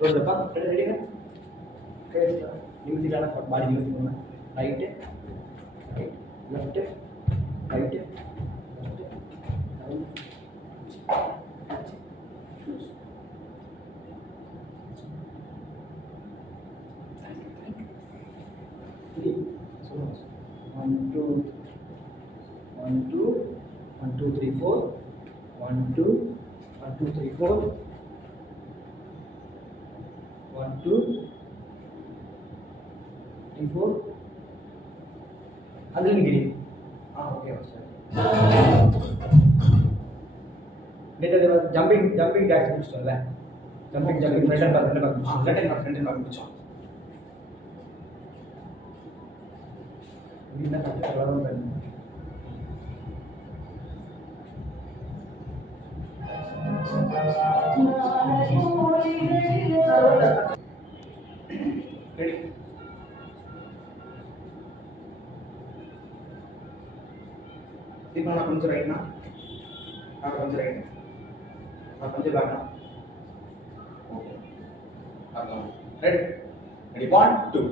Role வைப்பா ரெடிங்க நிமித்திக்கான பாடி நிமித்திக்கோங்க right right left right left three சொல்லுங்க 1 2 1 2 1 2 3 4 1 2 1 2 3 4 1 2 3 4 அதில் கிரி ஓகே சார் நேற்று ஜம்பிங் டேக்ஸ் முடிச்சிட்டோம்ல ஜம்பிங் ஃப்ரண்ட் அண்ட் பேக் முடிச்சோம் என்ன பார்த்து வரோம் ரெடி நான் கொஞ்சம் ரைட்னா கொஞ்சம் ரைட் நான் கொஞ்சம் பேக்னா okay ready ready 1 2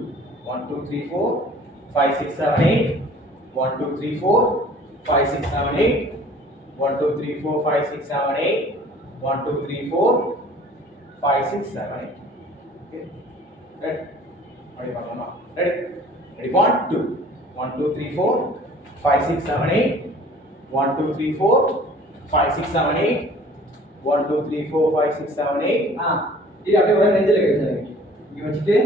1 2 3 4 5 6 7 8 1 2 3 4 5 6 7 8 1 2 3 4 5 6 7 8 1 2 3 4 5 6 7 8 okay ready ready பார்க்கலாமா ready ready 1 2 1 2 3 4 5 6 7 8 1 2 3 4 5 6 7 8 1 2 3 4 5 6 7 8 இது அப்படியே ஒரு நெஞ்சில கேட்குறேன் இங்க வச்சிட்டு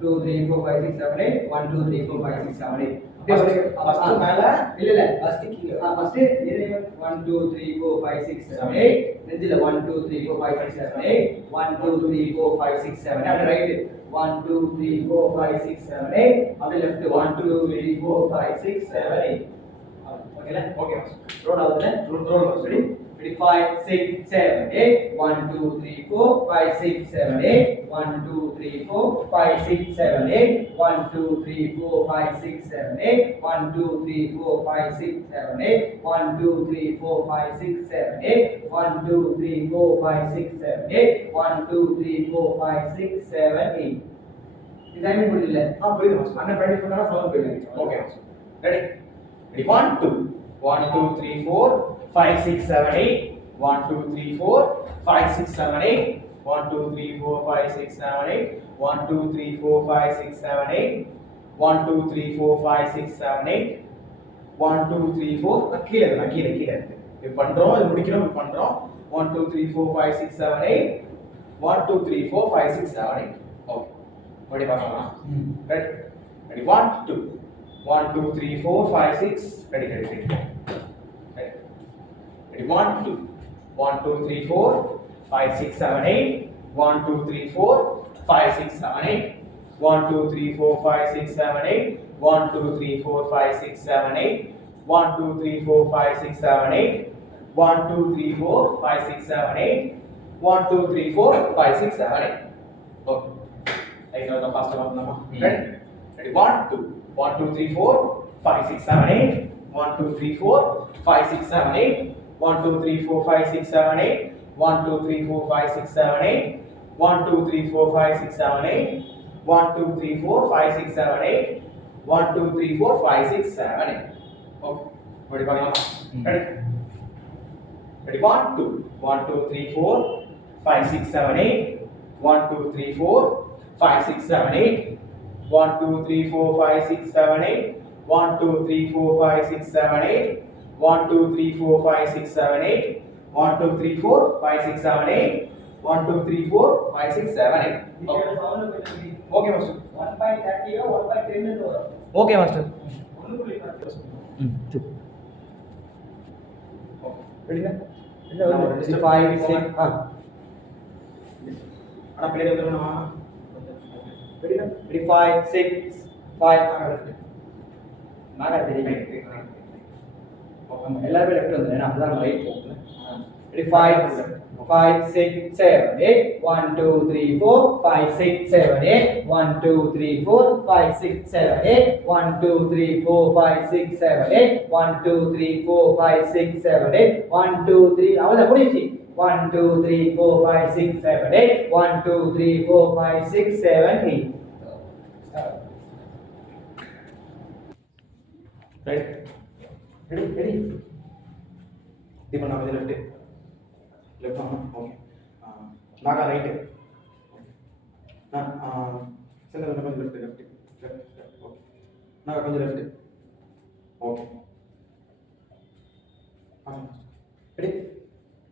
2 3 4 5 6 7 8 1 2 3 4 5 6 7 8 ஃபர்ஸ்ட் மேல இல்ல ஃபர்ஸ்ட் கீழ ஃபர்ஸ்ட் இது 1 2 3 4 5 6 7 8 நெஞ்சில 1 2 3 4 5 6 7 8 1 2 3 4 5 6 7 அப்படியே ரைட் 1 2 3 4 5 6 7 8 அப்படியே லெஃப்ட் 1 2 3 4 5 6 7 8 ஓகேல ஓகே ரோல் ஆகுதுல ரோல் ரெடி ready 5 6 7 8 1 2 3 4 5 6 7 8 1 2 3 4 5 6 7 8 1 2 3 4 5 6 7 8 1 2 3 4 5 6 7 8 1 2 3 4 5 6 7 8 1 2 3 4 5 6 7 8 1 2 3 4 5 6 7 8 இது டைமிங் புரியல புரியுது மாஸ்டர் அண்ணா பிராக்டீஸ் பண்ணா ஃபாலோ பண்ணுங்க ஓகே மாஸ்டர் ரெடி ready 1 2 1 2 3 4 5 6 7 8 1 2 3 4 5 6 7 8 1 2 3 4 5 6 7 8 1 2 3 4 5 6 7 8 1 2 3 4 5 6 7 8 1 2 3 4 கீழ இது பண்றோம் இது முடிக்கிறோம் இது பண்றோம் 1 2 3 4 5 6 7 8 1 2 3 4 5 6 7 8 ஓகே மறுபடியும் பார்க்கலாமா ரெடி 1 2 1 2 3 4 5 6 ready ready 1 2 1 2 3 4 5 6 7 8 1 2 3 4 5 6 7 8 1 2 3 4 5 6 7 8 1 2 3 4 5 6 7 8 1 2 3 4 5 6 7 8 1 2 3 4 5 6 7 8 1 2 3 4 5 6 7 8 okay ஐயோ ஃபர்ஸ்ட் பார்க்கலாமா ready 1 2 1 2 3 4 5 6 7 8 1 2 3 4 5 6 7 8 1 2 3 4 5 6 7 8 1 2 3 4 5 6 7 8 1 2 3 4 5 6 7 8 1 2 3 4 5 6 7 8 1 2 3 4 5 6 7 8 okay ready பார்க்கலாமா ready 1 2 1 2 3 4 5 6 7 8 1 2 3 4 5 6 7 8 1 2 3 4 5 6 7 8 1 2 3 4 5 6 7 8 1 2 3 4 5 6 7 8 1 2 3 4 5 6 7 8 1 2 3 4 5 6 7 8 okay master 1.30 or 1.10 okay master ready na இல்ல வந்து 5 6 அட பிளேட் வந்துறோமா ready na ready 5 6 5 நாங்க தெரியும் எல்லாரும் லெஃப்ட் வந்துறேன் அப்பதான் ரைட் போகும் ready 5 5, 6, 7, 8. 1, 2, 3, 4, 5, 6, 7, 8. 1, 2, 3, 4, 5, 6, 7, 8. 1, 2, 3, 4, 5, 6, 7, 8. 1, 2, 3, 4, 5, 6, 7, 8. 1, 2, 3. அவ்வளோ முடிஞ்சிச்சு. 1, 2, 3, 4, 5, 6, 7, 8. 1, 2, 3, 4, 5, 6, 7, 8. Right? Ready? Deepa na left. Left arm. Okay. Naga right. Center na left. Okay. Naga konja left. Okay. Ready?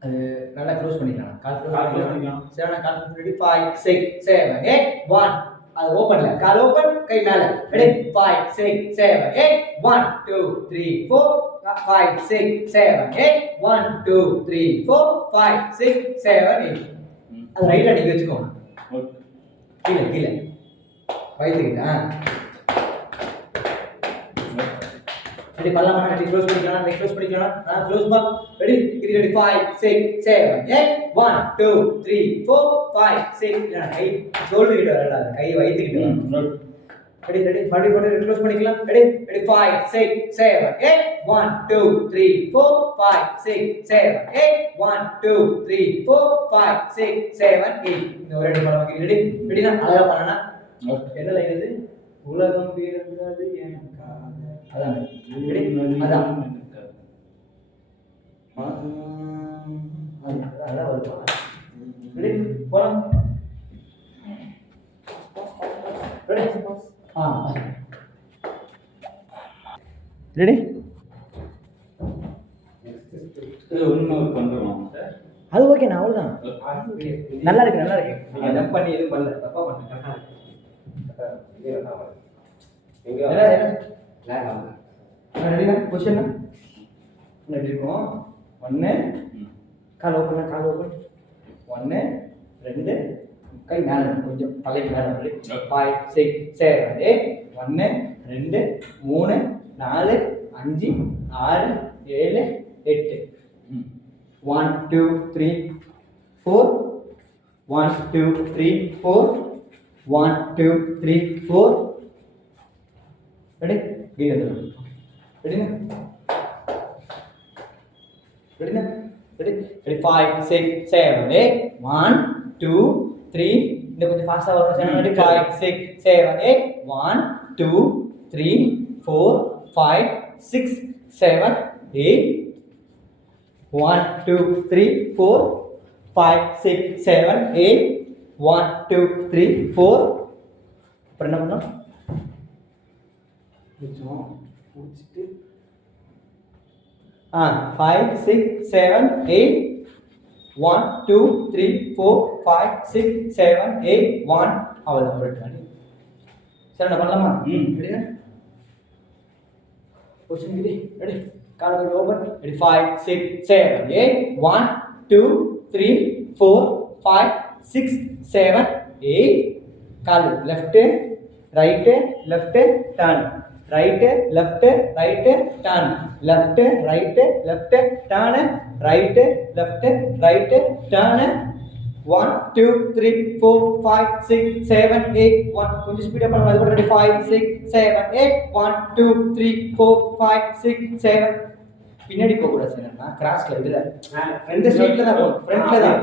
அது நல்லா க்ளோஸ் பண்ணிக்கலாம். கால் க்ளோஸ் பண்ணிக்கலாம். சரி நான் கால் ரெடி 5 6 7 8 1 அது ஓபன்ல கால் ஓபன் கை மேல ரெடி 5 6 7 8 1 2 3 4 5 6 7 8 1 2 3 4 5 6 7 8 அது ரைட் அடிக்க வெச்சுக்கோங்க. ஓகே கீழ வைத்துக்கிட்டா ரெடி பண்ணலாமா ரெடி க்ளோஸ் பண்ணிக்கலாம் க்ளோஸ் பா ரெடி இது ரெடி 5 6 7 8 1 2 3 4 5 6 இல்ல கை ஷோல்டர் கிட்ட வரல கை வைத்துக்கிட்டு ரெடி போட்டு க்ளோஸ் பண்ணிக்கலாம் ரெடி 5 6 7 8 1 2 3 4 5 6 7 8 1 2 3 4 5 6 7 8 இந்த ரெடி பண்ணலாம் ரெடி நான் அழகா பண்ணனா என்ன லைன் இது உலகம் பிறந்தது எனக்காக அதான் அதான் அதான் வருவா ரெடி போலாம் ரெடி ரெடி இது ஒண்ணு பண்றோம் அது ஓகே நான் அவ்வளவுதான் நல்லா இருக்கு நீங்க ஜம்ப் பண்ணி எதுவும் பண்ணல தப்பா பண்ணல ரெடியா பொசிஷன் ரெடி இருக்கும் 1 கால் ஓபன் 1 2 கை மேல கொஞ்சம் தலைக்கு மேல 5 6 7 8 1 2 3 4 5 6 7 8 1 2 3 4 1 2 3 4 1 2 3 4 ரெடி ரெடி 5 6 7 8 1 2 3 இந்த கொஞ்சம் ஃபாஸ்டா வரும் ரெடி 5 6 7 8 1 2 3 4 5 6 7 8 1 2 3 4 5 6 7 8 1 2 3 4 அப்புறம் என்ன பண்ணோம் கொஞ்சம் புடிச்சிட்டு 5 6 7 8 1 2 3 4 5 6 7 8 1 அவ்வளவுதான் ஒரு டாலி சரி நான் பண்ணலாமா ரெடியா பொசிஷன் ரெடி கால் ஓபன் ரெடி 5 6 7 8 1 2 3 4 5 6 7 8 கால் left right left turn right left right turn left right left turn right left right turn 1 2 3 4 5 6 7 8 1 கொஞ்சம் ஸ்பீடா பண்ணலாம் அது கூட 5 6 7 8 1 2 3 4 5 6 7 பின்னாடி போக கூடாது சார் கிராஸ்ல இதுல ஃப்ரண்ட் ஸ்ட்ரைட்ல தான் போணும் ஃப்ரண்ட்ல தான்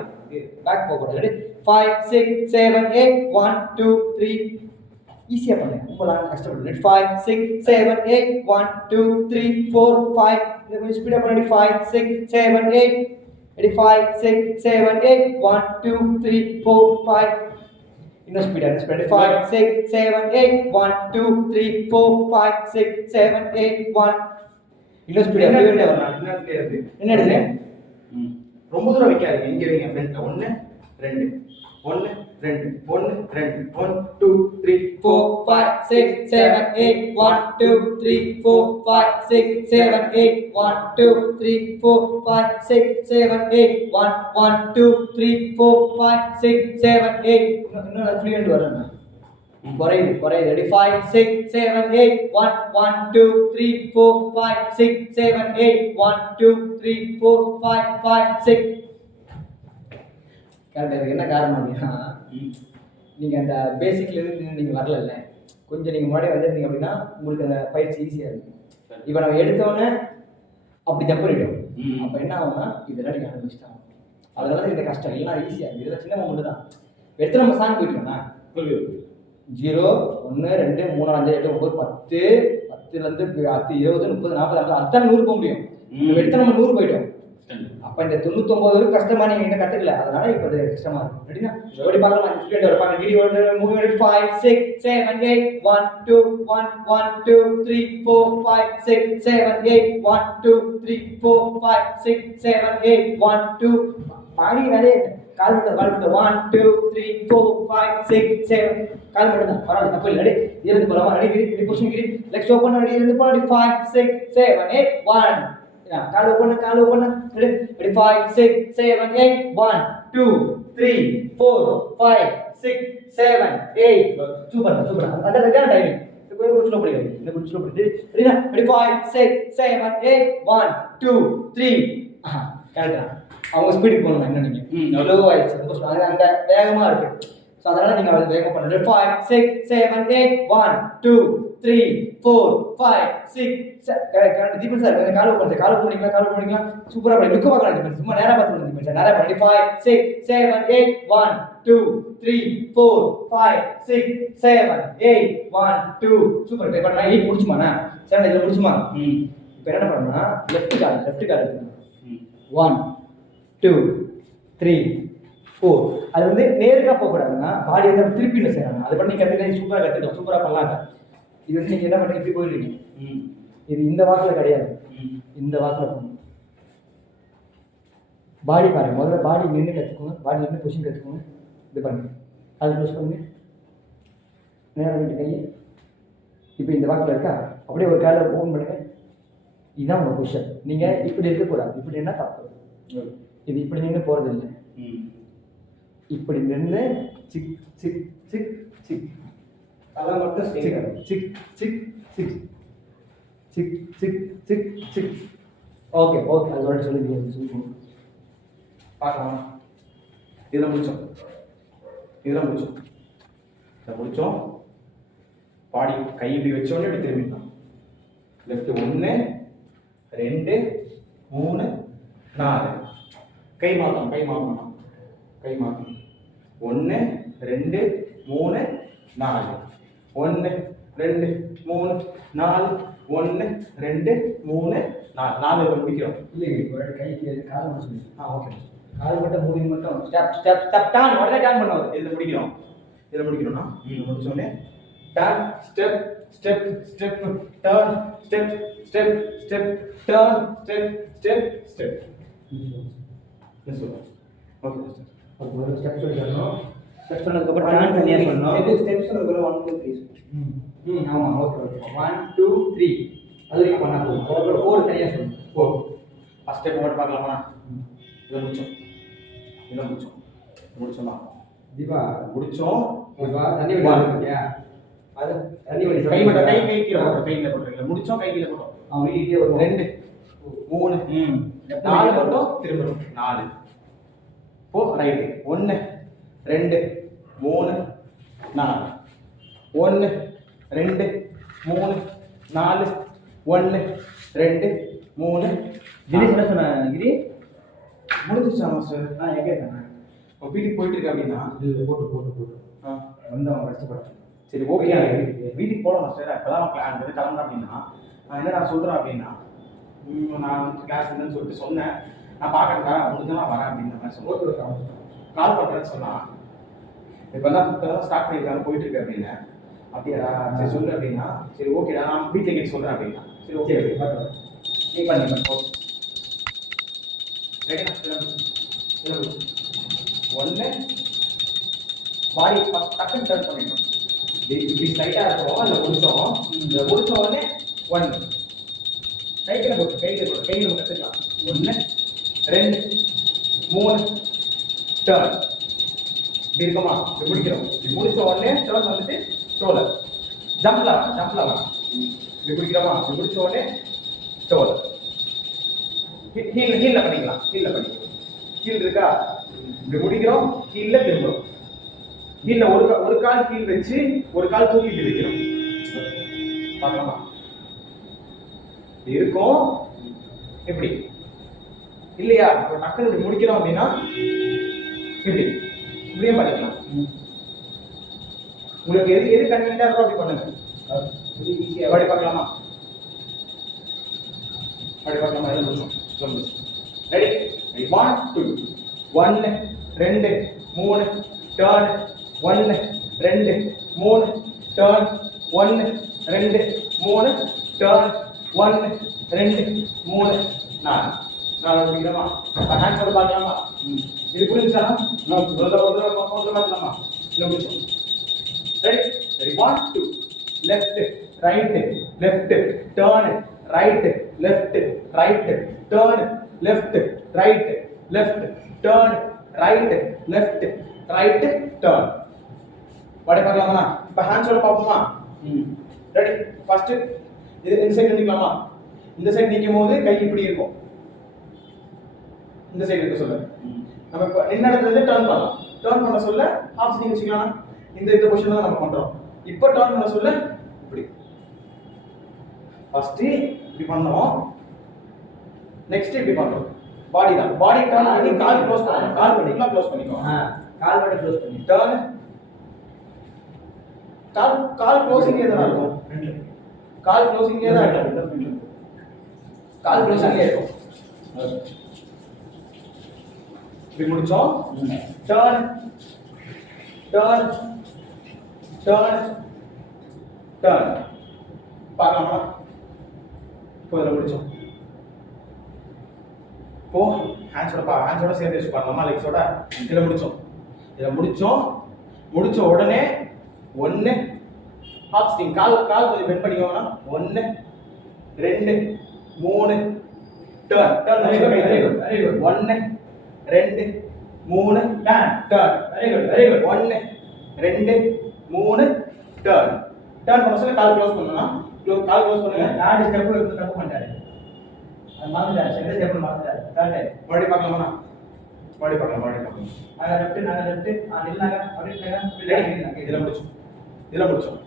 பேக் போக கூடாது 5 6 7 8 1 2 3 ஈஸியா பண்ணுங்க ரொம்ப லாங் கஷ்டப்படு 5 6 7 8 1 2 3 4 5 இந்த கொஞ்சம் ஸ்பீடா பண்ணி 5 6 7 8 ரெடி 5 6 7 8 1 2 3 4 5 இன்னும் ஸ்பீடா 5 6 7 8 1 2 3 4 5 6 7 8 1 இன்னும் ஸ்பீடா என்ன எடுங்க ரொம்ப தூரம் வைக்காதீங்க இங்க வைங்க ஃப்ரண்ட்ல 1 2 1 2 1 2 1 2 3 4 5 6 7 8 1 2 3 4 5 6 7 8 1 2 3 4 5 6 7 8 1 1 2 3 4 5 6 7 8 இன்னும் ஃப்ளூயன்ட் வரணும் குறையுது ரெடி 5 6 7 8 1 1 2 3 4 5 6 7 8 1 2 3 4 5 5 6 கரெக்ட். அதுக்கு என்ன காரணம் அப்படின்னா ம். நீங்கள் அந்த பேசிக்லேருந்து நீங்கள் வரல, கொஞ்சம் நீங்கள் முன்னாடி வந்திருந்தீங்க அப்படின்னா உங்களுக்கு அந்த பயிற்சி ஈஸியாக இருக்கும். இப்போ நம்ம எடுத்தோடனே அப்படி ஜம்ப் பண்ணிட்டோம். ம். அப்போ என்ன ஆகும்னா இதெல்லாம் நீங்கள் அனுபவிச்சிட்டாங்க. அதனால தான் இந்த கஷ்டம் எல்லாம் ஈஸியாக இருக்குது. இதெல்லாம் சின்ன மட்டும் தான். எடுத்து நம்ம சாங் போயிட்டோம்னா புரியுது. 0 1 2 3 4 5 6 9 10 10லேருந்து 10 20 30 40 50 அத்தனை 100 போக முடியும். எடுத்து நம்ம 100 போயிட்டோம். அப்போ இந்த 99 வரைக்கும் கஷ்டமா நீங்க என்ன கத்துக்கல, அதனால இப்போ அது கஷ்டமா இருக்கும். ரெடினா ஓடி பார்க்கலாம். ஸ்டூடெண்ட் ஓட பார்க்க. கிடி ஓட மூவ் 5 6 7 8 1 2 1 1 2 3 4 5 6 7 8 1 2 3 4 5 6 7 8 1 2 பாடி வேலை கால் மட்டும் 1 2 3 4 5 6 7 கால் மட்டும் தான் பரவாயில்ல, தப்பு இல்லை. ரெடி இருந்து போலாமா? ரெடி கிடி பொசிஷன் கிடி லெக்ஸ் ஓபன். ரெடி இருந்து போலாம். 5 6 7 8 1 கால் ஓபன். Ready 5 6 7 8 1 2 3 4 5 6 7 8 super. அந்த ரெடியா டைமிங் இது கொஞ்சம் ஸ்லோ பண்ணிடுங்க. இந்த கொஞ்சம் ஸ்லோ பண்ணிட்டு ரெடியா? ரெடி 5 6 7 8 1 2 3 கரெக்ட்டா? அவங்க ஸ்பீடுக்கு போகணும். என்ன நீங்க லோ ஆயிடுச்சு, ரொம்ப ஸ்லோ. அந்த வேகமா இருக்கு. ஸோ அதனால நீங்க அதை வேகமா பண்ணுங்க. 5 6 7 8 1 2 3 4 5 6 கரெக்ட். தீபன் சார் கால் பண்ணிக்கலாம். சூப்பரா பண்ணி லுக் பார்க்கலாம். தீபன் சும்மா நேரா பார்த்து பண்ணுங்க. தீபன் சார் நேரா பண்ணி 5 6 7 8 1 2 3 4 5 6 7 8 1 2 சூப்பர். இப்போ நான் 8 முடிச்சுமாண்ணா? சரி இதில் முடிச்சுமா? இப்போ என்ன பண்ணணும்னா லெஃப்ட் கால் எடுத்துக்கணும். 1 2 3 4 அது வந்து நேருக்கா போகக்கூடாதுன்னா பாடி வந்து திருப்பி என்ன செய்யறாங்க அது பண்ணி கற்றுக்க சூப்பராக கற்றுக்கலாம். சூப்பராக பண்ணலாங்க. இது வந்து நீங்கள் என்ன பண்ணுறீங்க? இப்படி போயிடுறீங்க. இது இந்த வாக்கில் கிடையாது, இந்த வாக்கில் போகணும். பாடி பாருங்க. முதல்ல பாடி நின்று கற்றுக்கோங்க. பாடி நின்று பொசிஷன் கற்றுக்கோங்க. இது பண்ணுங்க. அது க்ளோஸ் பண்ணுங்க. நேரம் விட்டு கையை இப்போ இந்த வாக்கில் இருக்கா? அப்படியே ஒரு காலை ஓப்பன் பண்ணுங்க. இதுதான் உங்கள் பொசிஷன். நீங்கள் இப்படி இருக்கக்கூடாது. இப்படி என்ன தப்பு? இது இப்படி நின்று போகிறது இல்லை. இப்படி நின்று சிக் சிக் சிக் சிக் தலை மட்டும் sick sick sick sick sick sick sick sick okay அதோட சொல்லி பார்க்கலாம். இதில் முடிச்சோம். பாடி கை இப்படி வச்சோடனே இப்படி திரும்பிடலாம். லெஃப்ட் 1 2 3 4 கை மாற்றணும். 1 2 3 4 1 2 3 4 1 2 3 4 முடிக்கிறோம். இல்லை கை கால் மட்டும் சொல்லி ஓகே. கால் மட்டும் மூவிங் மட்டும் ஸ்டெப் டான் உடனே டான் பண்ணுவாங்க. இதில் முடிக்கிறோம்னா முடிச்சோடனே டான் step step step turn step step step turn step step step okay. ஒரு ஸ்டெப் சொல்லணும். ஸ்டெப் சொன்னதுக்கப்புறம் டான் பண்ணியே சொல்லணும். ஸ்டெப்ஸ் சொன்னதுக்கப்புறம் 1 2 3 ஆமாம். ஓகே 1 2 3 அது வரைக்கும் பண்ணா போதும். அப்புறம் 4 தனியாக சொல்லணும். 4 ஃபர்ஸ்ட் ஸ்டெப் மட்டும் பார்க்கலாமா? இதை முடிச்சோம் தீபா முடிச்சோம். தீபா தண்ணி விடுவாங்க. அது தண்ணி விடு. கை மட்டும் கை கீழே போடுறீங்க. முடிச்சோம். கை கீழே போட்டோம். அவன் வீட்டுக்கே வரும். 2 3 4 மட்டும் திரும்பணும். 4 போ ரைட். 1 2 3 4 1 2 3 4 1 2 3 தினேஷ் என்ன சொன்ன? கிரி முடிஞ்சிச்சா மாஸ்டர்? எங்கே இருக்காங்க? வீட்டுக்கு போயிட்டு இருக்கா அப்படின்னா இது போட்டு வந்து அவன் கஷ்டப்பட்டான். சரி ஓகே. வீட்டுக்கு போகலாம் மாஸ்டர். இப்போதான் பிளான் கிளம்புறேன் அப்படின்னா என்ன நான் சொல்கிறேன் அப்படின்னா நான் கிளாஸ் இல்லைன்னு சொல்லிட்டு சொன்னேன். நான் பார்க்குறேன்டா முடிஞ்சா நான் வரேன் அப்படின்ற மாதிரி சொல்லுவேன். கால் பண்ணுறேன்னு சொன்னான். இப்போ தான் ஸ்டார்ட் பண்ணியிருக்காங்க போயிட்டு இருக்கு அப்படின்னு. அப்படியாடா சரி சொல்லு அப்படின்னா சரி ஓகேடா நான் வீட்டில் கேட்டு சொல்கிறேன் அப்படின்னா சரி ஓகே நீ பண்ணி ஓகே. ஒன்று பாடி டக்குன்னு டர்ன் பண்ணிடணும். இப்படி ஸ்லைட்டாக இருக்கும். இல்லை முடிச்சோம். இந்த முடிச்ச உடனே 1 கையில் போட்டு கற்றுக்கலாம். 1 2 3 டர்ன் இப்படி இருக்குமா? இப்படி பிடிக்கிறோம். இப்படி முடிச்ச உடனே டர்ன் வந்துட்டு ஸ்டோலர் ஜம்ப்லாம் இப்படி பிடிக்கிறோமா? இப்படி முடிச்ச உடனே ஸ்டோலர் ஹீலில் பண்ணிக்கலாம். ஹீல் இருக்கா? இப்படி முடிக்கிறோம், கீழே திரும்புறோம். கீழே ஒரு கால் கீழ் வச்சு ஒரு கால் தூக்கி இப்படி வைக்கிறோம். பார்க்கலாமா? இருக்கும் இப்படி இல்லையா? டக்குனு இப்படி முடிக்கிறோம் அப்படின்னா இப்படி இப்படியே பண்ணிக்கலாம். உங்களுக்கு எது எது கன்வீனியன்டா இருக்கோ அப்படி பண்ணுங்க. அப்படி பார்க்கலாமா? அப்படி பார்க்கலாமா? ரெடி? 1 2 1 2 3 டர்ன் 1 2 3 டர்ன் 1 2 3 டர்ன் 1 2 3 4 முடிக்கிறோமா? ஹேண்ட் போட்டு பார்க்கலாமா? இது புரிஞ்சுச்சா? ஒரு பார்க்கலாமா? இன்னும் முடிச்சோம். Ready? 1 2 left right left turn right left right turn left right left turn right left right turn. Wade பார்க்கலாமா? இப்ப ஹேண்ட்ஸோட பாப்போமா? ரெடி? ஃபர்ஸ்ட் இது இந்த சைடு நிக்கலாமா? இந்த சைடு நிக்கும்போது கை இப்படி இருக்கும். இந்த சைடு இருக்க சொல்ல நம்ம இப்ப நின்ன இடத்துல இருந்து டர்ன் பண்ணலாம். டர்ன் பண்ண சொல்ல ஹாஃப் ஸ்விங் வச்சுக்கலாம். இந்த பொசிஷன் தான் நம்ம பண்றோம். இப்போ டர்ன் பண்ண சொல்ல இப்படி ஃபர்ஸ்ட் இப்படி பண்ணோம், நெக்ஸ்ட் இப்படி பண்றோம். பாடி தான் பாடி டர்ன் பண்ணி கால் க்ளோஸ் பண்ணணும். கால் ஃபுல்லா க்ளோஸ் பண்ணிக்கோ. கால் மட்டும் க்ளோஸ் பண்ணி டர்ன் கால் க்ளோசிங் ஏதா இருக்கும். கால் க்ளோசிங் ஏதா இருக்கும். கால் க்ளோசிங் இருக்கும். இப்படி முடிச்சோம். டர்ன் டர்ன் டர்ன் டர்ன் பார்க்கலாமா? இப்போ இதில் முடிச்சோம். இப்போ ஹேண்ட்ஸோட சேர்த்து வச்சு பார்க்கலாமா? லெக்ஸோட இதில் முடிச்சோம். முடிச்ச உடனே 1 ஹாஃப் ஸ்விங் கால் கொஞ்சம் பெண்ட் பண்ணிக்கோங்க. 1 2 3 turn turn very good 1 2 3 turn very good 1 2 3 turn பண்ண சொல்ல கால் க்ளோஸ் பண்ணனும். கால் க்ளோஸ் பண்ணுங்க. நாலு ஸ்டெப் எடுத்து தப்பு பண்ணிட்டாரு. அது மறந்துட்டாரு. செகண்ட் ஸ்டெப் மறந்துட்டாரு. கரெக்ட். மறுபடியும் பார்க்கலாமா? மறுபடியும் பார்க்கலாம். நாங்க லெஃப்ட் நில்லாங்க. அப்படியே இதெல்லாம் முடிச்சோம்.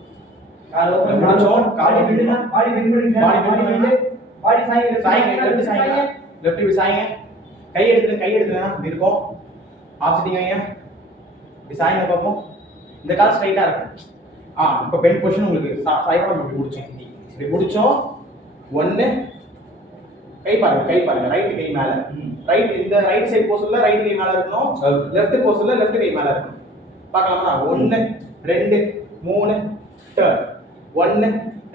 கால் ஓபன் முடிச்சோம். பாடி பெண்ட் பண்ணி பாடி சாய்ங்க. லெஃப்ட் இப்படி சாய்ங்க. கை எடுத்துறேன் இப்படி இருக்கும். ஆஃப் சிட்டிங் வைங்க. இப்படி சாய்ங்க பாப்போம். இந்த கால் ஸ்ட்ரைட்டா இருக்கும். இப்போ பெண்ட் பொசிஷன் உங்களுக்கு சாய்வா நம்ம இப்படி முடிச்சோம். 1 கை பாருங்க ரைட் கை மேல. ரைட் இந்த ரைட் சைடு போஸ்ல ரைட் கை மேல இருக்கணும். லெஃப்ட் போஸ்ல லெஃப்ட் கை மேல இருக்கணும். பார்க்கலாமா? 1 2 3 டர்ன் 1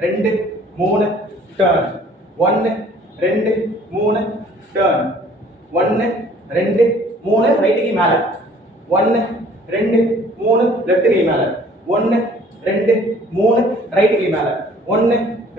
2 3 டர்ன் 1 2 3 டர்ன் 1 2 3 ரைட் கை மேல 1 2 3 லெஃப்ட் கை மேல 1 2 3 ரைட் கை மேல 1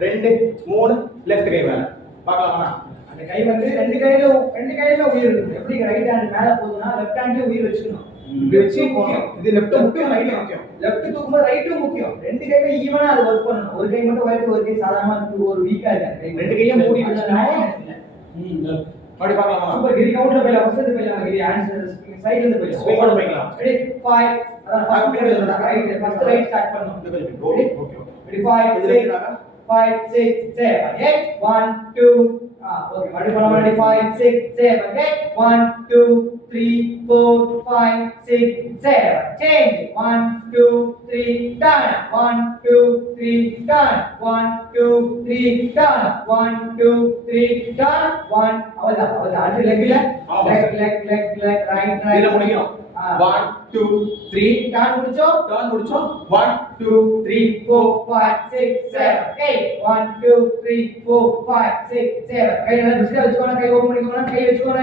2 3 லெஃப்ட் கை மேல. பார்க்கலாமா? அந்த கை வந்து ரெண்டு கையில உயிர் இருக்கு. எப்படி ரைட் ஹேண்ட் மேல போகுதுன்னா லெஃப்ட் ஹேண்ட்ல உயிர் வச்சுக்கணும். இப்படி வச்சு போகணும். இது லெஃப்ட் முக்கியம் ரைட் முக்கியம். லெஃப்ட் தூக்கும்போது ரைட்டும் முக்கியம். ரெண்டு கையுமே ஈவனா அது வர்க் பண்ணணும். ஒரு கை மட்டும் வைத்து ஒரு கை சாதாரணமா ஒரு வீக்கா இருக்கு. ரெண்டு கையும் மூடி வச்சுக்கணும். அப்படி பார்க்கலாமா? சூப்பர். கிரி கவுண்டர் போயில ஃபர்ஸ்ட் போயில கிரி ஆன்சர் சைடுல இருந்து போயில ஸ்விங் பண்ண போய்க்கலாம். ரெடி 5 அதான் ஃபர்ஸ்ட் பின்னாடி வரதா ரைட் ஃபர்ஸ்ட் ரைட் ஸ்டார்ட் பண்ணனும். ஓகே ரெடி 5 6 5 6 7 8 1 2 okay மறுபடியும் பண்ணலாம். Ready 5 6 7 8 1 2 3 4 5 6 7 change 1 2 3 turn 1 2 3 turn 1 2 3 turn 1 2 3 turn 1 அவ்வளவுதான் அடுத்து லெக்ல லெக் ரைட் இத முடிக்கணும். 1 2 3 டர்ன் முடிச்சோம் 1 2 3 4 5 6 7 8 1 2 3 4 5 6 7 கை நல்லா பிஸியா வச்சுக்கோங்க. கை ஓபன் பண்ணிக்கோங்க. கை வச்சுக்கோங்க.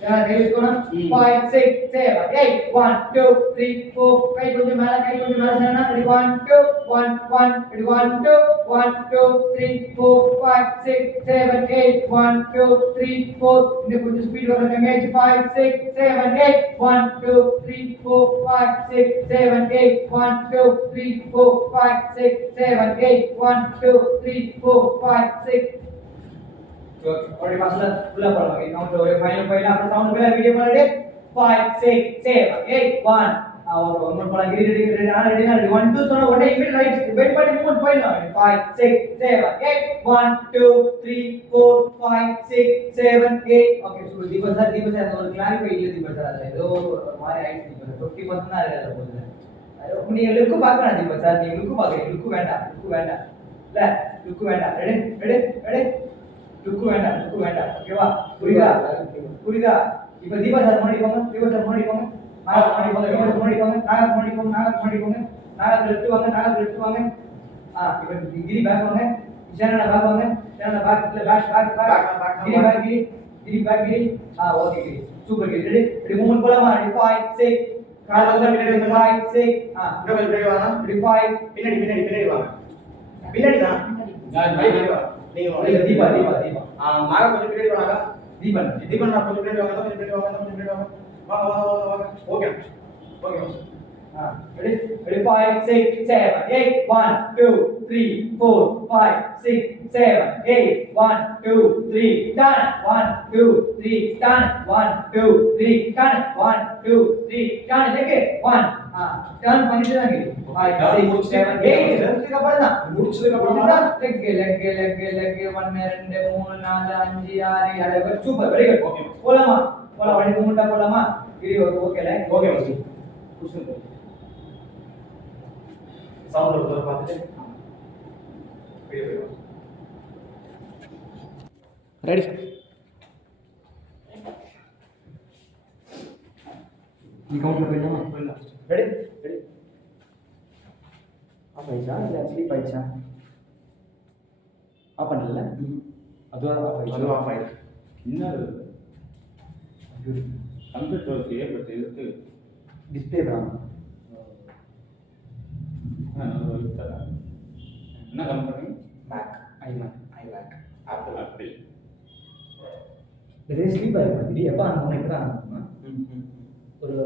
கை வச்சுக்கோங்க. 5 6 7 8 1 2 3 4 கை கொஞ்சம் மேல சேரனா. ரெடி 1 2 1 1 ரெடி 1 2 1 2 3 4 5 6 7 8 1 2 3 4 இன்னும் கொஞ்சம் ஸ்பீட் வரணும். 5 6 7 8 1 2 3 4 5 6 7 8 1 2 3 4 5 6 7 8 1 2 3 4 5 6 already master full up பண்ணலாம். கவுண்ட் ஒரு ஃபைனல் போயிடலாம். அப்புறம் சவுண்ட் போயிடலாம். வீடியோ பண்ணிட்டு 5 6 7 8 1 और one more ready 1 2 சொன்னா உடனே இமிடியேட் ரைட் வெயிட் பண்ணி மூவ் பண்ணலாம் 5 6 7 8 1 2 3 4 5 6 7 8 ஓகே சோ தீபா சார் அது ஒரு கிளாரிஃபை இல்ல தீபா சார் அது ஏதோ ஒரு மாதிரி ஆயிடுச்சு தீபா சார் 50% தான் இருக்கு போகுது அது நீங்க லுக் பார்க்கணும் தீபா சார் நீங்க லுக் பாக்குறீங்க லுக் வேண்டாம் இல்ல லுக் வேண்டாம் ரெடி லுக் வேண்டாம் ஓகேவா புரியுதா இப்போ தீபா சார் முன்னாடி போங்க நாகா முன்னாடி போங்க நாகா லெஃப்ட் வாங்க இப்போ கிரி பேக் வாங்க ஜனனா பேக் கிரி பேக் ஓகே கிரி சூப்பர் கிரி ரெடி மூவ்மெண்ட் போலாமா 5 6 கால் வந்து பின்னாடி 5 6 பின்னாடி வாங்க 5 பின்னாடி வாங்க பின்னாடி தான் பின்னாடி வா நீங்க தீபா நாகா கொஞ்சம் பின்னாடி வாங்க தீபன் நான் கொஞ்சம் பின்னாடி வாங்க வாங்க okay ready 5 6 7 8 1 2 3 4 5 6 7 8 1 2 3 done 1 2 3 done 1 2 3 done 1 2 3 done लेके 1 டர்ன் பண்ணிட்டு தான் இருக்கு 5 6 7 8 முடிச்சதுக்கு அப்புறம் தான் leg 1 2 3 4 5 6 7 super very good okay போலாமா வண்டி மூவ்மெண்டா போலாமா கிரி ஓகேல ஓகே மச்சி குஷன் சவுண்ட் ஒரு பார்த்துட்டு வீடியோ ரெடி நீ கவுண்ட் பண்ணலாமா ரெடி ஆஃப் ஆயிடுச்சா இல்லை ஸ்லீப் ஆயிடுச்சா ஆஃப் பண்ணல அதுவும் ஆஃப் ஆயிடுச்சு இன்னொரு கம்ப்யூட்டர் ஓகே பட் இதுக்கு டிஸ்பிளே தான் என்ன கம்பெனி மேக் ஐமேக் ஆப்பிள் அப்படி இதே ஸ்லீப் ஆயிடும் இது எப்போ ஆன் பண்ணி தான் ஒரு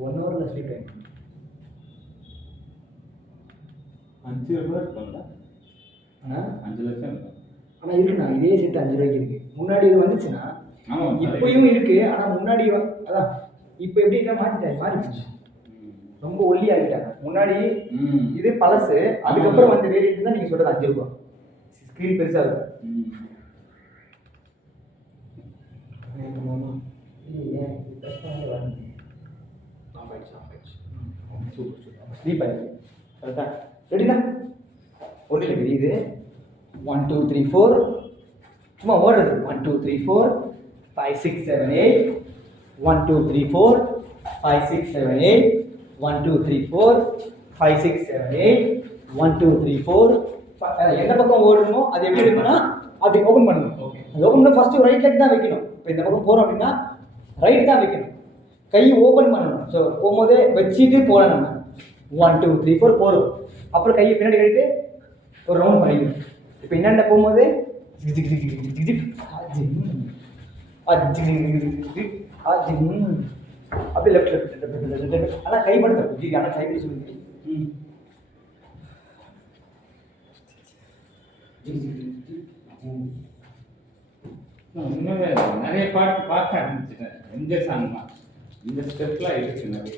1 ஹவரில் ஸ்லீப் ஆயிடும் 5 ரூபாய் இருக்கும்ல ஆனால் 5 லட்சம் இருக்கும் ஆனால் இருக்குண்ணா இதே செட் 5 ரூபாய்க்கு இருக்கு முன்னாடி இது வந்துச்சுன்னா ஆமாம் இப்பயும் இருக்கு ஆனால் முன்னாடி அதான் இப்போ எப்படி இருக்கா மாறிடுச்சு ரொம்ப ஒல்லி ஆகிட்டாங்க முன்னாடி இது பழசு அதுக்கப்புறம் வந்து வேரியன்ட் தான் நீங்கள் சொல்கிறது 5 ரூபாய் ஸ்க்ரீன் பெருசாக இருக்கும் ஸ்லீப் ஆயிடுச்சு கரெக்டா ரெடினா ஒன்றும் இல்லை இது 1 2 3 4 சும்மா ஓடுறது 1 2 3 4 5 6 7 8 1 2 3 4 5 6 7 8 1 2 3 4 5 6 7 8 1 2 3 4 எந்த பக்கம் ஓடணுமோ அது எப்படி இருக்குன்னா அப்படி ஓப்பன் பண்ணணும் அது ஓப்பன் பண்ண ஃபர்ஸ்ட் ரைட் லெக் தான் வைக்கணும் இப்போ இந்த பக்கம் போகிறோம் அப்படின்னா ரைட் தான் வைக்கணும் கை ஓப்பன் பண்ணணும் ஸோ போகும்போதே வச்சுட்டு போகலாம் நம்ம 1 2 3 4 போகிறோம் அப்புறம் கையை பின்னாடி கழிட்டு ஒரு ரவுண்ட் பண்ணிக்கணும் இப்போ என்னென்ன போகும்போது அப்படியே லெஃப்ட் ஆனால் கைப்படுத்த ஆனால் கைப்பிடி சொல்லுங்க உண்மையே நிறைய பாட்டு பார்க்க ஆரம்பிச்சிட்டேன் எந்த சாங்மா இந்த ஸ்டெப்லாம் இருக்கு நிறைய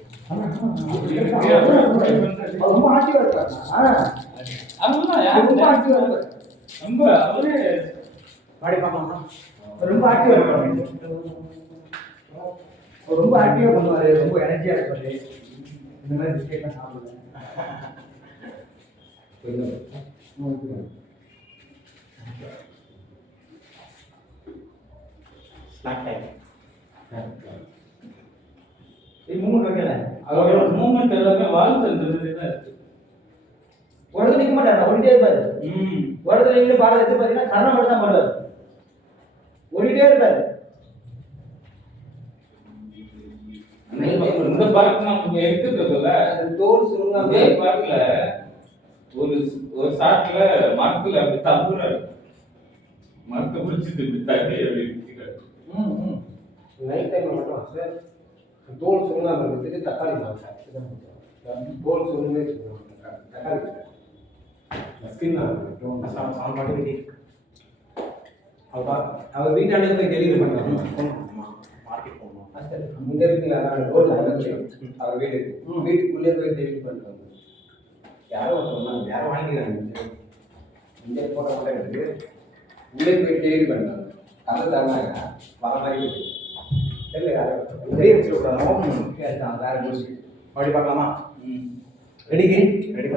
ரொம்ப ஆக்டிவாக இருக்காங்க ரொம்ப அவரே பாடி பார்க்கலாமா ரொம்ப ஆக்டிவாக இருப்பாங்க ரொம்ப ஆக்டிவாக பண்ணுவார் ரொம்ப எனர்ஜியாக இருப்பார் இந்த மாதிரி பிஸ்கெட்லாம் சாப்பிடுவேன் ஸ்நாக் டைம் மூமெண்ட் வைக்கல அவரோட மூமெண்ட் எல்லாமே வாழ்த்து இருந்தது தான் இருக்கு உடனே நிற்க மாட்டார் ஓடிட்டே இருப்பார் உடனே நின்று பாடல் எடுத்து பார்த்தீங்கன்னா கரணம் மட்டும் தான் பாடுவார் ஓடிட்டே இருப்பார் இந்த பார்க் நம்ம எடுத்துக்கிறதுல தோல் சுருங்க அதே பார்க்ல ஒரு ஷாட்ல மரத்துல அப்படி தம்புறாரு மரத்தை பிடிச்சிட்டு இப்படி தள்ளி அப்படி இருக்கிறாரு நைட் டைம்ல மட்டும் சார் தோல் சுருங்காம இருக்கிறதுக்கு தக்காளி சாப்பிட்டேன் தோல் சுருங்கவே தக்காளி ஸ்கின் சாப்பாடு வெடி அவர் வீட்டாண்டது போய் டெலிவரி பண்ணுவாங்க மார்க்கெட் போகணும். சார் இங்கே இருக்கு ரோட்டில் அவர் வீடு வீட்டுக்குள்ளே போய் டெலிவரி பண்ணுறாங்க. யாரோ சொன்னாங்க, யாரோ வாங்கிக்கிறாங்க. இங்கே போட்ட கூட இருக்குது, உள்ளே போய் டெலிவரி பண்ணுறாங்க. கதை தரலாங்க வர மாதிரி தெரியல யாரோ வெளியே வச்சுக்கூடாது, ஓப்பன் பண்ணணும். வேறு முடிச்சு அப்படி பார்க்கலாமா? ரெடி கிரி,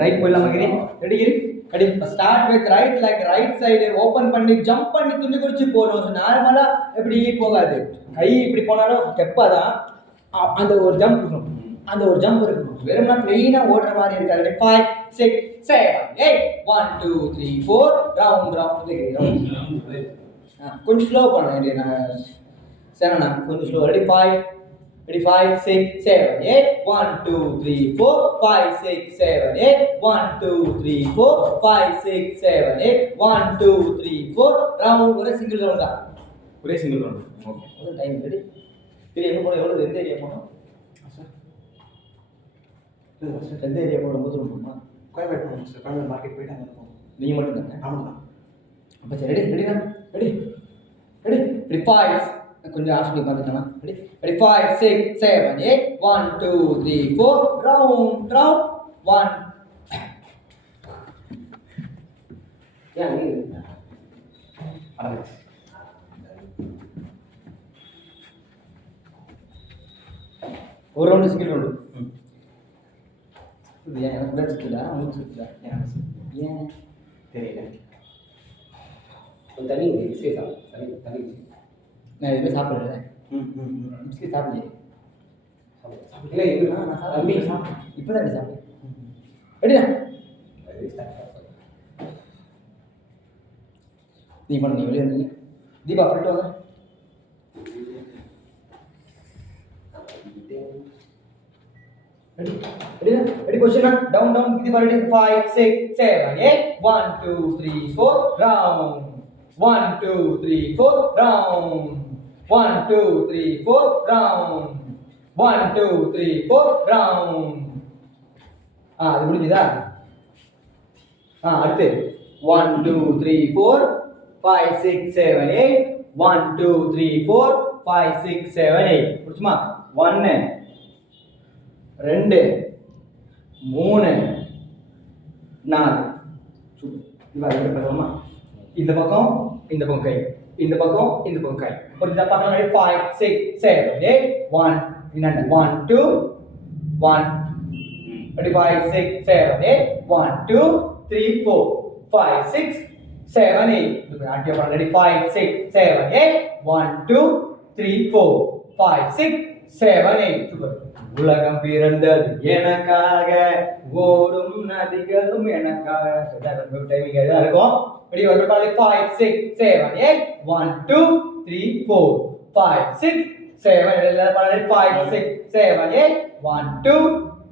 ரைட் போயிடலாமா Giri? Ready Giri, ready. Start with right, like right side open பண்ணி ஜம்ப் பண்ணி துணி குறிச்சு போகணும். நார்மலா எப்படி போகாது, கை இப்படி போனாலும் ஸ்டெப்பா தான் அந்த ஒரு ஜம்ப் இருக்கணும், அந்த ஒரு ஜம்ப் இருக்கணும். வெறும்னா மெயினா ஓடுற மாதிரி இருக்காது. 5 6 7 8 1 2 3 4 ரவுண்ட் ரவுண்ட். கொஞ்சம் ஸ்லோ பண்ணேன் சரிண்ணா, கொஞ்சம் ஸ்லோ. Ready 5 5 6 7 8 1 2 3 4 5 6 7 8 1 2 3 4 5 6 7 8 1 2 3 4 round. ஒரே சிங்கிள் ரவுண்ட் தான், ஒரே சிங்கிள் ரவுண்ட். ஓகே. ஒரு டைம் ரெடி. சரி எங்கே போகணும், எவ்வளோ எந்த ஏரியா போகணும் சார்? எந்த ஏரியா போகணும்? ரொம்ப தூரம் போகணுமா? கோயம்பேடு போகணும் சார். கோயம்பேடு மார்க்கெட் போயிட்டு அங்கே போகணும். நீங்கள் மட்டும் தானே? ஆமாம் தான். அப்போ சரி ரெடி ரெடிண்ணா, ரெடி ரெடி. ரெடி 5 கொஞ்சம் ஆஃப் பண்ணி உட்காந்துக்கலாம். Ready ready 5 6 7 8 1 2 3 4 round round 1. ஏன் நீ அடச்சு ஒரு ரவுண்டு சிங்கிள் ரவுண்டு. ஏன் எனக்கு கூட சுற்றுல, உங்களுக்கு சுற்றுல? ஏன் தெரியல. ஒரு தனி எக்ஸசைஸ் ஆகும். தனி தனி நான் எதுவுமே சாப்பிடல, ம் ம் ம். பிஸ்கெட் சாப்பிடலையே. இல்லை இது நான் தம்பி சாப்பிட்டேன், இப்போ தான் சாப்பிட்டேன். ரெடியா? நீ பண்ண, நீ வெளியே இருந்தீங்க. தீபா ஃப்ரெண்ட் வாங்க. Ready ready ready. Position down down. Deepa ready. 5 6 7 8 1 2 3 4 round 1 2 3 4 round 1 2 3 4 round 1 2 3 4 round. அது முடிஞ்சுதா? அடுத்து 1 2 3 4 5 6 7 8 1 2 3 4 5 6 7 8 முடிச்சுமா? 1 2 3 4. சூப்பர். இது பார்க்கலாமா? இந்த பக்கம் கை, இந்த பக்கம் கை. புரியுதா? பார்க்கலாம். 5 6 7 8 1 இன்னொன்று 1 2 1. Ready 5 6 7 8 1 2 3 4 5 6 7 8. Ready 5 6 7 8 1 2 3 4 5 6 7 8. சூப்பர். உலகம் பிறந்தது எனக்காக, ஓடும் நதிகளும் எனக்காக. டைமிங் தான் இருக்கும். Ready 5 6 7 8 1 2 3 4 5 6 7. 5 6 7 8 1 2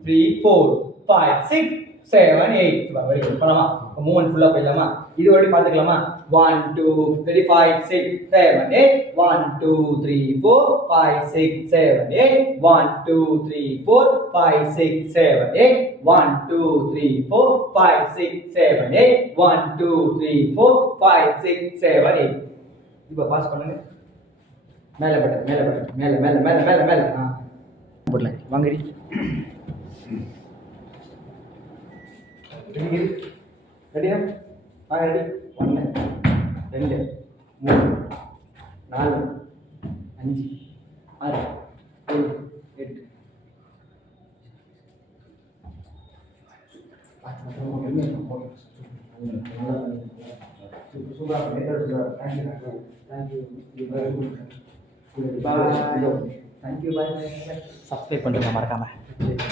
3 4 5 6 7 8. Very good. பண்ணலாமா? மூவ்மெண்ட் ஃபுல்லா போயிடலாமா? இது வரை பார்த்துக்கலாமா? 1 2 3 5 6 7 8 1 2 3 4 5 6 7 8 1 2 3 4 5 6 7 8 1 2 3 4 5 6 7 8 1 2 3 4 5 6 7 8. இப்போ பாஸ் பண்ணுங்க. மேலே பட்டு மேலே பட்டு மேலே மேலே மேலே மேலே மேலே. போடல வாங்கடி. ரெடியா? Ready. 1 2 3 4 5 6 7 8. Thank you. Bye. Subscribe பண்ணுங்க மறக்காம.